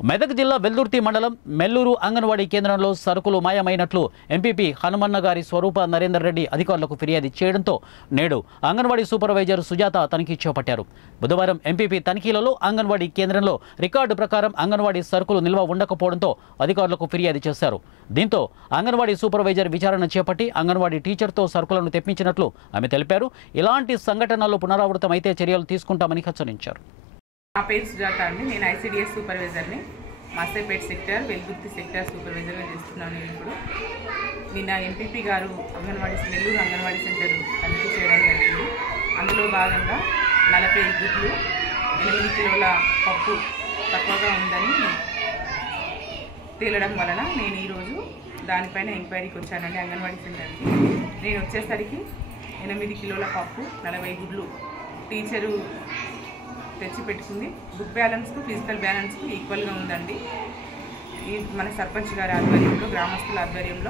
మెదక్ జిల్లా వెల్దుర్తి మండలం మెల్లూరు అంగన్వాడీ కేంద్రంలో సరుకులు మాయమైనట్లు ఎంపీపీ హనుమన్న గారి స్వరూప నరేందర్ రెడ్డి అధికారులకు ఫిర్యాదు చేయడంతో నేడు అంగన్వాడీ సూపర్వైజర్ సుజాత తనిఖీ చేపట్టారు. బుధవారం ఎంపీపీ తనిఖీలలో అంగన్వాడీ కేంద్రంలో రికార్డు ప్రకారం అంగన్వాడీ సరుకులు నిల్వ ఉండకపోవడంతో అధికారులకు ఫిర్యాదు చేశారు. దీంతో అంగన్వాడీ సూపర్వైజర్ విచారణ చేపట్టి అంగన్వాడీ టీచర్తో సరుకులను తెప్పించినట్లు ఆమె తెలిపారు. ఇలాంటి సంఘటనలు పునరావృతమైతే చర్యలు తీసుకుంటామని హెచ్చరించారు. నా పేరు సుజాత అండి. నేను ఐసిడిఎస్ సూపర్వైజర్ని. మాస్టర్పేట్ సెక్టర్, వెల్దుర్తి సెక్టర్ సూపర్వైజర్గా చేస్తున్నాను. ఇప్పుడు నిన్న ఎంపీపీ గారు నెల్లూరు అంగన్వాడీ సెంటర్ తనిఖీ చేయడం జరిగింది. అందులో భాగంగా 40 గుడ్లు, 8 కిలోల పప్పు తక్కువగా ఉందని తేలడం వలన నేను ఈరోజు దానిపైన ఎంక్వైరీకి వచ్చానండి అంగన్వాడీ సెంటర్కి. నేను వచ్చేసరికి 8 కిలోల పప్పు, 40 గుడ్లు టీచరు తెచ్చి పెట్టుకుంది. బుక్ బ్యాలెన్స్కు ఫిజికల్ బ్యాలెన్స్కు ఈక్వల్గా ఉందండి. ఈ మన సర్పంచ్ గారి ఆధ్వర్యంలో, గ్రామస్తుల ఆధ్వర్యంలో